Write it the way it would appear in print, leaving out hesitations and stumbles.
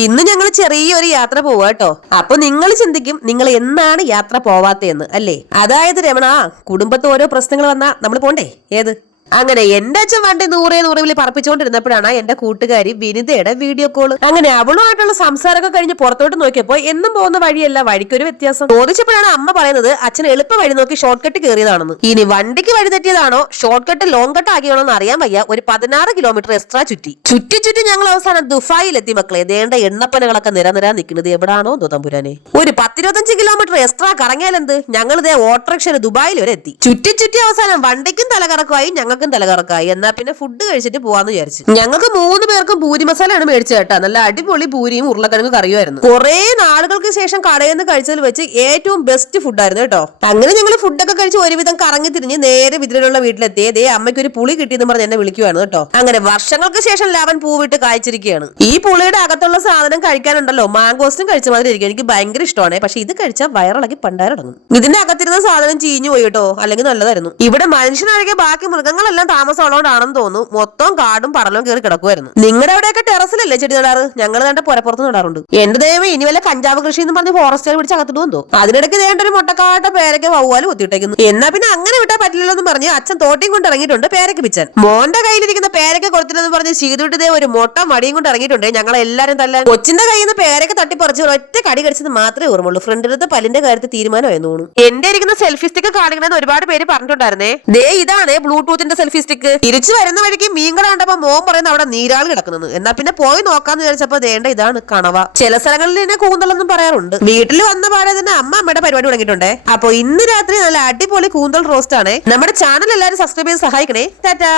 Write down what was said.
ഇന്ന് ഞങ്ങൾ ചെറിയൊരു യാത്ര പോവാ കേട്ടോ. അപ്പൊ നിങ്ങൾ ചിന്തിക്കും നിങ്ങൾ എന്നാണ് യാത്ര പോവാത്തേന്ന് അല്ലേ? അതായത് രമണ, കുടുംബത്ത് ഓരോ പ്രശ്നങ്ങൾ വന്നാ നമ്മൾ പോണ്ടേ? ഏത് അങ്ങനെ എന്റെ അച്ഛൻ വണ്ടി നൂറേ വിളി പറപ്പിച്ചുകൊണ്ടിരുന്നപ്പോഴാണ് എന്റെ കൂട്ടുകാരി വിനിതയുടെ വീഡിയോ കോള്. അങ്ങനെ അവളുമായിട്ടുള്ള സംസാരമൊക്കെ കഴിഞ്ഞ് പുറത്തോട്ട് നോക്കിയപ്പോ എന്നും പോകുന്ന വഴിയല്ല, വഴിക്കൊരു വ്യത്യാസം ചോദിച്ചപ്പോഴാണ് അമ്മ പറയുന്നത് അച്ഛൻ എളുപ്പ വഴി നോക്കി ഷോർട്ട് കട്ട് കയറിയതാണെന്ന്. ഇനി വണ്ടിക്ക് വഴി തെറ്റിയതാണോ ഷോർട്ട് കട്ട് ലോങ് കട്ട് ആക്കിയാണോ എന്ന് അറിയാൻ വയ്യ. ഒരു 16 കിലോമീറ്റർ എക്സ്ട്രാ ചുറ്റി ഞങ്ങൾ അവസാനം ദുബായിലെത്തി മക്കളെ. ദേണ്ട എണ്ണപ്പനകളൊക്കെ നിരനിരാ നിൽക്കുന്നത് എവിടാണോ തമ്പുരാനെ. ഒരു 10-25 കിലോമീറ്റർ എക്സ്ട്രാ കറങ്ങിയാലെന്ത്, ഞങ്ങൾ ഇതേ ഓട്ടോറിക്ഷന് ദുബായിൽ വരെ എത്തി. ചുറ്റി അവസാനം വണ്ടിക്കും തലകറക്കമായി ഞങ്ങൾക്ക് തലകറക്കായി. എന്നാ പിന്നെ ഫുഡ് കഴിച്ചിട്ട് പോവാന്ന് വിചാരിച്ചു. ഞങ്ങൾക്ക് 3 പേർക്കും പൂരി മസാലയാണ് മേടിച്ചത് കേട്ടാ. നല്ല അടിപൊളി പൂരിയും ഉരുളക്കിഴങ്ങ് കറിയുമായിരുന്നു. കുറെ നാളുകൾക്ക് ശേഷം കടയിൽ നിന്ന് കഴിച്ചതിൽ വെച്ച് ഏറ്റവും ബെസ്റ്റ് ഫുഡായിരുന്നു കേട്ടോ. അങ്ങനെ ഞങ്ങൾ ഫുഡൊക്കെ കഴിച്ച് ഒരുവിധം കറങ്ങി തിരിഞ്ഞ് നേരെ വിതിലുള്ള വീട്ടിലെത്തിയേ ദേ അമ്മയ്ക്ക് ഒരു പുളി കിട്ടിയെന്ന് പറഞ്ഞ് എന്നെ വിളിക്കുവായിരുന്നു കേട്ടോ. അങ്ങനെ വർഷങ്ങൾക്ക് ശേഷം ലവൻ പൂവിട്ട് കായ്ച്ചിരിക്കുകയാണ്. ഈ പുളിയുടെ അകത്തുള്ള സാധനം കഴിക്കാനുണ്ടല്ലോ മാങ്കോസ്റ്റും കഴിച്ച മാതിരി ഇരിക്കും. എനിക്ക് ഭയങ്കര ഇഷ്ടമാണ്. പക്ഷെ ഇത് കഴിച്ചാൽ വയറിളക്കി പണ്ടാരടങ്ങും. ഇതിന്റെ അകത്തിരുന്ന സാധനം ചീഞ്ഞു പോയി കേട്ടോ, അല്ലെങ്കിൽ നല്ലതായിരുന്നു. ഇവിടെ മനുഷ്യനൊഴികെ ബാക്കി മൃഗങ്ങളെല്ലാം താമസമുള്ളതുകൊണ്ടാണെന്ന് തോന്നുന്നു മൊത്തം കാടും പടലും കയറി കിടക്കുമായിരുന്നു. നിങ്ങളുടെ അവിടെയൊക്കെ ടെറസിലല്ലേ ചെടി നടാറ്? ഞങ്ങൾ തന്നെ പുരപ്പുറത്ത് നടാറുണ്ട്. എന്റെ ദൈവം, ഇനി വല്ല കഞ്ചാവ് കൃഷി എന്ന് പറഞ്ഞ് ഫോറസ്റ്റുകാർ പിടിച്ച് അകത്തിടുവോ? അതിനിടയ്ക്ക് ദേണ്ട ഒരു മുട്ടക്കാട്ട പേരയ്ക്ക് വവ്വാല് കുത്തിയിട്ടേക്കുന്നു. എന്നാ പിന്നെ അങ്ങനെ വിട്ടാൽ പറ്റില്ലല്ലോ എന്ന് പറഞ്ഞ് അച്ഛൻ തോട്ടിയും കൊണ്ട് ഇറങ്ങിയിട്ടുണ്ട് പേരയ്ക്ക് പിച്ചാൻ. മോന്റെ കയ്യിലിരിക്കുന്ന പേരയ്ക്ക് കൊടുത്തില്ലെന്ന് പറഞ്ഞ് ചെയ്തിട്ട് ഒരു മൊട്ട മടിയും കൊണ്ട് ഇറങ്ങിയിട്ടുണ്ട്. ഞങ്ങൾ എല്ലാരും തല്ലാൻ. കൊച്ചിന്റെ കയ്യിൽ നിന്ന് പേരയ്ക്ക് തട്ടിപ്പറിച്ച് ഒറ്റ കടി കടിച്ചത് മാത്രമേ ഓർമ്മയുള്ളൂ. ഫ്രണ്ടിലത്തെ പല്ലിന്റെ കാര്യത്തിൽ തീരുമാനമായിരുന്നു തോന്നുന്നു. എന്റെ ഇരിക്കുന്ന സെൽഫി സ്റ്റിക്ക് കാണിക്കണമെന്ന് ഒരുപാട് പേര് പറഞ്ഞിട്ടുണ്ടായിരുന്നേ. ദേ ഇതാണ് ബ്ലൂടൂത്തിന്റെ സെൽഫി സ്റ്റിക്ക്. തിരിച്ചു വരുന്ന വഴിക്ക് മീൻകട കണ്ടപ്പോ മോൻ പറയുന്ന അവിടെ നീരാള് കിടക്കുന്നത്. എന്നാ പിന്നെ പോയി നോക്കാന്ന് വിചാരിച്ചപ്പോ ദേണ്ട ഇതാണ് കണവ. ചില സ്ഥലങ്ങളിൽ ഇതിനെ കൂന്തലെന്നും പറയാറുണ്ട്. വീട്ടിൽ വന്ന പാടെ തന്നെ അമ്മയുടെ പരിപാടി തുടങ്ങിയിട്ടുണ്ടേ. അപ്പൊ ഇന്ന് രാത്രി നല്ല അടിപൊളി കൂന്തൽ റോസ്റ്റ് ആണ്. നമ്മുടെ ചാനൽ എല്ലാവരും സബ്സ്ക്രൈബ് ചെയ്ത് സഹായിക്കണേ. ടാറ്റാ.